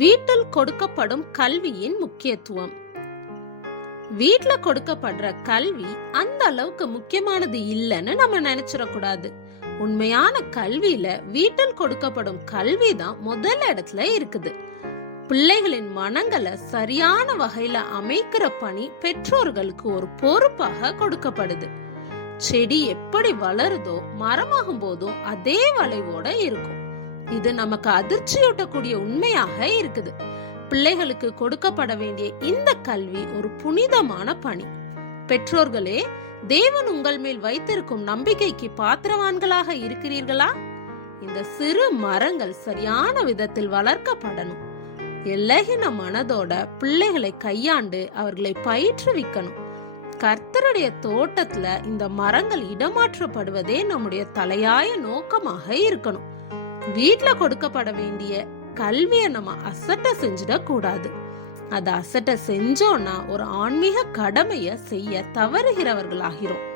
வீட்டில் கொடுக்கப்படும் கல்வியின் முக்கியத்துவம். வீட்ல கொடுக்கப்படுற கல்வி அந்த அளவுக்கு முக்கியமானது இல்லைன்னு நம்ம நினைச்சிடக்கூடாது. உண்மையான கல்வியில வீட்டில் கொடுக்கப்படும் கல்வி தான் முதல் இடத்துல இருக்குது. பிள்ளைகளின் மனங்களை சரியான வகையில அமைக்கிற பணி பெற்றோர்களுக்கு ஒரு பொறுப்பாக கொடுக்கப்படுது. செடி எப்படி வளருதோ மரமாகும் போதும் அதே வளைவோட இருக்கும். இது நமக்கு அதிர்ச்சியூட்டக்கூடிய உண்மையாக இருக்குது. பிள்ளைகளுக்கு கொடுக்கப்பட வேண்டிய இந்த கல்வி ஒரு புனிதமான பணி. பெற்றோர்களே தேவன் உங்கள் மேல் வைத்திருக்கும் நம்பிக்கைக்கு பாத்திரவான்களாக இருக்கிறீர்களா? இந்த சிறு மரங்கள் சரியான விதத்தில் வளர்க்கப்படணும். எல்லகின மனதோட பிள்ளைகளை கையாண்டு அவர்களை பயிற்றுவிக்கணும். கர்த்தருடைய தோட்டத்துல இந்த மரங்கள் இடமாற்றப்படுவதே நம்முடைய தலையாய நோக்கமாக இருக்கணும். வீட்டில் கொடுக்கப்பட வேண்டிய கல்வியை நம்ம அசட்டை செஞ்சிட கூடாது. அதை அசட்டை செஞ்சோம்னா ஒரு ஆன்மீக கடமையை செய்ய தவறுகிறவர்களாகிறோம்.